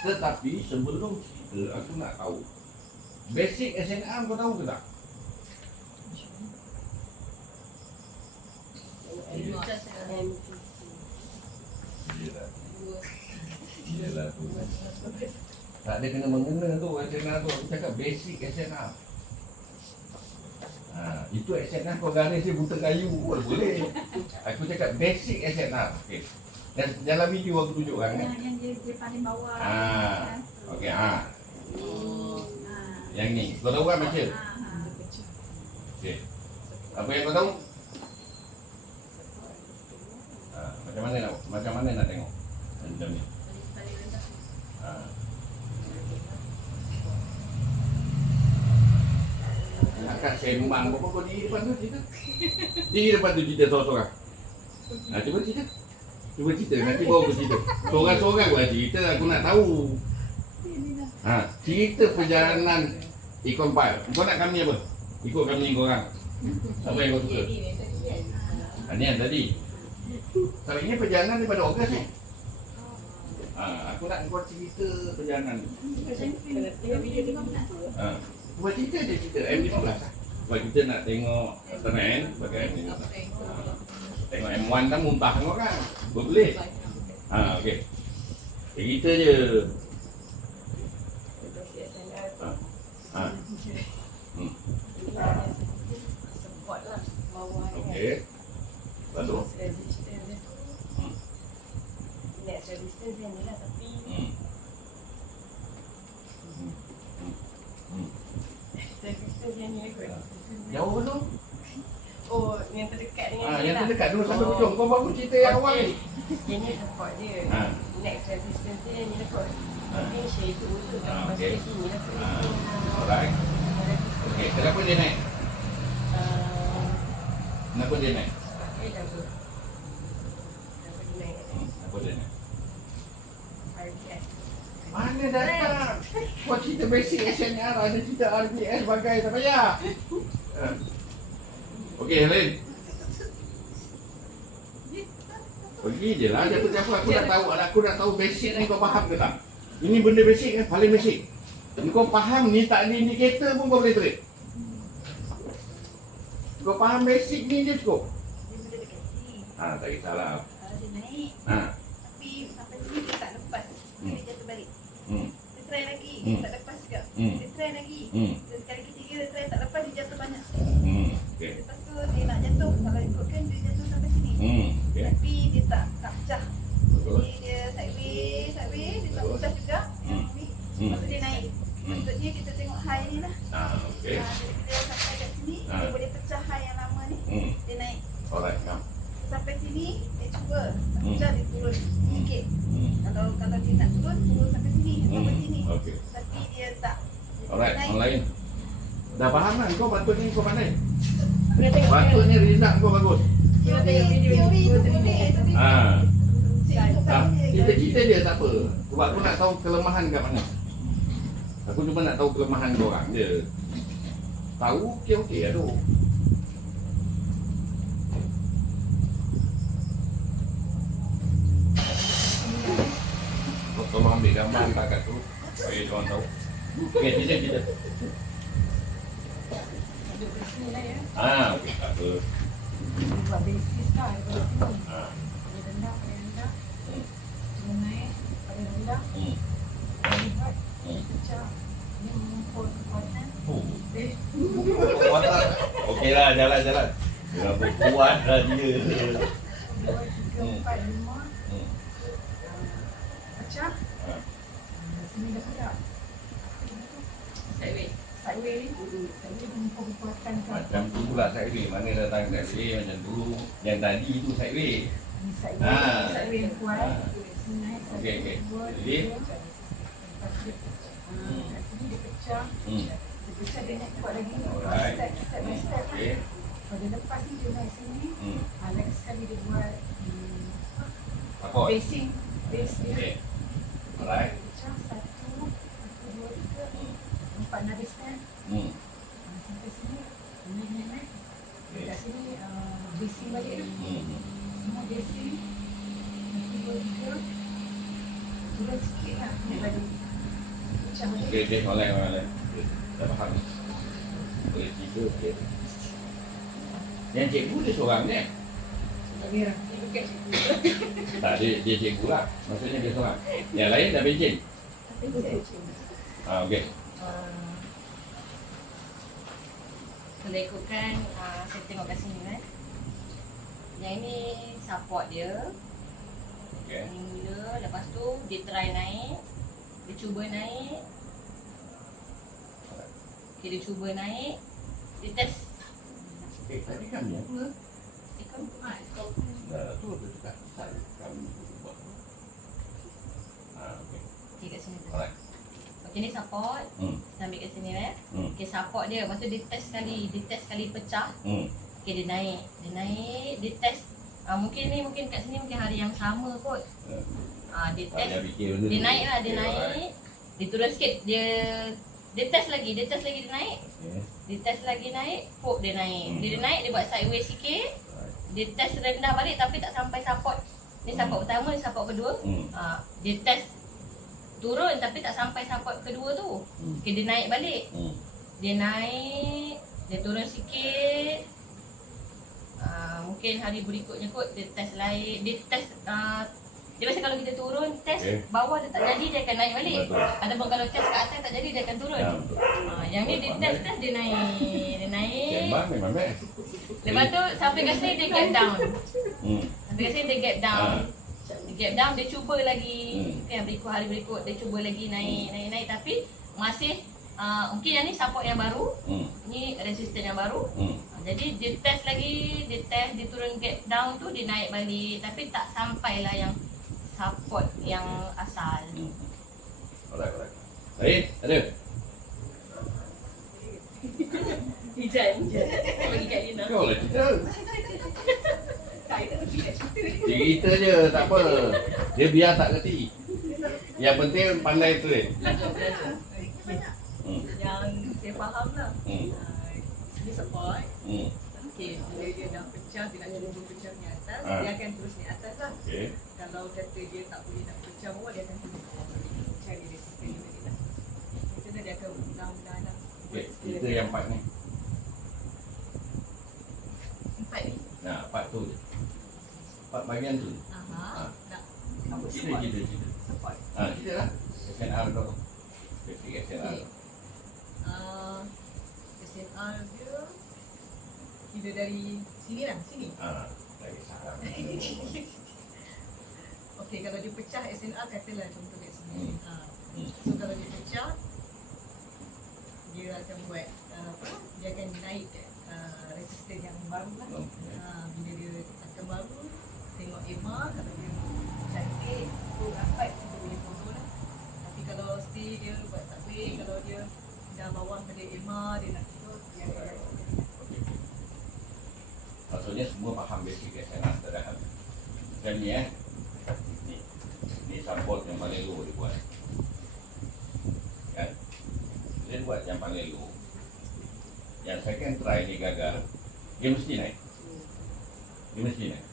Tetapi sebelum cerita, aku nak tahu basic SNM kau tahu ke tak? Yelah tu. Tak ada kena mengena tu SNM tu. Aku cakap basic SNM. Itu SNM kau garis dia buta kayu pun boleh. Aku cakap basic SNM. Okey. Dan dalam video aku tunjukkan kan. Yang dia paling bawah. Okey Yang ni. Kau tahu kan baca? Okey. Apa yang kau tahu? Macam mana nak tengok? Macam ni. Nak sembang apa kau di depan tu cerita? Di depan tu cerita sorang-sorang. Cuba cerita. Cuba cerita, nanti bawa aku cerita. Sorang-sorang aku cerita, aku nak tahu. Cerita perjalanan Ikon Pile. Kau nak kami apa? Ikut kami korang. Apa yang kau suka? Ni yang tadi. Tapi ini perjalanan daripada Ogos ni. Aku nak kau cerita perjalanan. Buat cerita dia cerita M15 lah. Sebab kita nak tengok Ultraman sebagai M15. Tengok M1 kan muntah tengok kan. Boleh. Okey. Cerita je. Okey. Lalu Next resistance dia ni lah tapi resistance dia ni kot. jauh tu. Oh, yang terdekat dengan Yang terdekat dulu sampai hujung. Kau baru cerita yang awal ni. Ini support dia. Next resistance dia ni lah kot. Ini share itu untuk masuk ke sini lah kot. Alright. Okey, kenapa dia naik? Kenapa dia naik? Kenapa dia naik? Mana datang? Kau cerita basic SNR, ada cerita RBS bagai tak payah. Okey, Helen. Pergi je lah, siapa-siapa aku nak tahu basic ni kau faham ke tak? Ini benda basic kan, paling basic. Kau faham ni tak ada indikator pun kau boleh trade. Kau faham basic ni je cukup. Tak kisahlah. Dia naik. Tapi sampai sini dia tak lepas. Dia jatuh balik. Dia try lagi, tak lepas juga. Dia try lagi. Sekali ketiga dia try tak lepas, dia jatuh banyak sekali. Lepas tu dia nak jatuh, kalau ikutkan dia jatuh sampai sini. Tapi dia tak pecah. Jadi dia sideways, dia tak pecah juga. Lepas tu dia naik. Maksudnya kita tengok high ni lah. Bila dia sampai kat sini, dia boleh pecah high yang lama ni. Dia naik. Sampai sini, dia cuba. Tak pecah, dia turun sikit. Kalau dia nak turun sampai sini, sampai sini. Tapi dia tak. Alright, orang lain. Dah faham kan? Kau patutnya kau pandai. Boleh tengok. Patutnya result kau bagus. Teori itu boleh. Cerita-cerita dia tak apa. Sebab aku nak tahu kelemahan kat mana. Aku cuma nak tahu kelemahan korang je. Tahu okey-okey lah tu. Tolong ambil gambar hantar kat tu supaya diorang tahu. Okey, cerita. Okey, tak apa. Buat basis lah. Pada rendah, cuma naik pada rendah. Lihat, pecah. Ini mengumpul kekuatan. Okey lah, jalan. Berapa kuat lah dia. 2, 3, 4, 5. Pecah. Sini dah pecah. Sideways mengumpul kekuatan. Macam tu pula sideway. Mana datang sideway macam tu. Yang tadi tu sideway. Sideways yang kuat. Naik Okey. Jadi kat sini dia pecah. Dia pecah, dia naik kuat lagi. Alright. Step by step. Pada lepas ni dia naik sini. Lagi sekali dia buat apa? basing. Base dia. Alright. Pecah 1, 2, 3, 4 nabi step. Sampai sini naik. Kat sini basing balik dah. Semua basing. 1, 2, 3. Turun sikit lah naik balik. Okey, oleh. Dah faham. Boleh tidur, okey. Yang cikgu dia seorang ni. Dia bukan cikgu. Tak, dia cikgu lah. Maksudnya dia seorang. Yang lain dah bencin. Okey. Kalau ikutkan, saya tengok kat sini kan. Yang ini support dia. Okey. Ini mula, lepas tu dia try naik. Dia cuba naik. Okay, dia cuba naik. Dia test. Tadi kami apa? Ikut. Tu dekat kami buat. Okey. Okay, kat sini tu. Alright. Okay, ni support. Kita ambil kat sini eh. Okay, support dia. Lepas tu dia test sekali pecah. Okay, dia naik. Dia test. Mungkin kat sini mungkin hari yang sama kot. Dia test. Dia naik lah, dia naik. Dia turun sikit. Dia test lagi dia naik. Dia test lagi naik, dia naik. Dia naik, dia buat sideways sikit. Dia test rendah balik tapi tak sampai support. Ni support pertama, ni support kedua. Dia test turun tapi tak sampai support kedua tu. Okay, dia naik balik. Dia naik, dia turun sikit. Mungkin hari berikutnya kot dia test lain. Dia test dia biasa kalau kita turun test bawah dia tak jadi, dia akan naik balik. Ataupun kalau test kat atas tak jadi, dia akan turun. Yang ni dia test dia naik. Sembang memang best. Lepas tu sampai kat sini dia gap down. Sampai kat sini dia gap down. Dia gap down, dia cuba lagi. Yang hari berikut dia cuba lagi naik tapi masih mungkin yang ni support yang baru. Ni resistance yang baru. Jadi dia test lagi, dia turun gap down tu, dia naik balik tapi tak sampailah yang support yang asal. Alright. Baik, ada. Hujan. Bagi kat Lina. Kau lah cerita. Cerita je, tak apa. Dia biar tak kerti. Yang penting pandai trade. Yang saya faham lah. Dia support. Okay, bila dia dah pecah, dia nak cuba pecah ni atas, dia akan terus ni atas lah. Okey. Kalau kata dia tak boleh nak pecah bawah, dia akan turun bawah balik. Cari resisten dia balik lah. Macam mana dia akan ulang-ulang lah. Okey, kita yang part ni. Empat ni. Nah, part tu je. Part bahagian tu. Nak apa Kita. support. Kita lah. SNR tu. Basic SNR. SNR dia kira dari sini lah, sini. Lagi sarang. Okey, kalau dia pecah SNR katalah contoh kat sini. So kalau dia pecah, dia akan buat dia akan naik resisten yang baru lah. Bila dia akan baru, tengok EMA, kalau dia cantik, tu rapat, kita boleh follow lah. Tapi kalau stay dia buat tak baik, kalau dia dah bawah pada EMA, dia nak turun, dia akan Maksudnya semua faham basic SNR sederhana. Macam ni Ni support yang paling low dia buat. Kan? Dia buat yang paling low. Yang second try ni gagal. Dia mesti naik.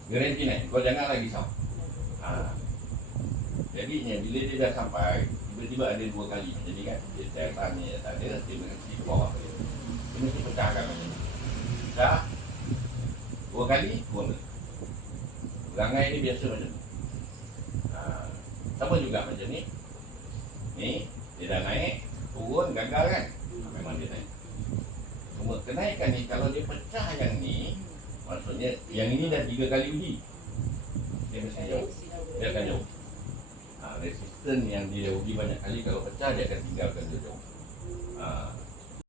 Garanti naik. Kau jangan lagi risau. Jadinya bila dia dah sampai, tiba-tiba ada dua kali macam ni kan. Dia tanya tak ada, dia mesti ke bawah dia. Dia mesti pecahkan macam ni. Dah dua kali, boleh. Perangai ni biasa macam ni. Sama juga macam ni. Ni, dia dah naik, turun, gagal kan? Memang dia naik. Cuma kenaikan ni, kalau dia pecah yang ni, maksudnya yang ini dah 3 kali uji. Dia mesti jauh. Dia akan jauh. Resisten yang dia uji banyak kali, kalau pecah dia akan tinggalkan dia jauh.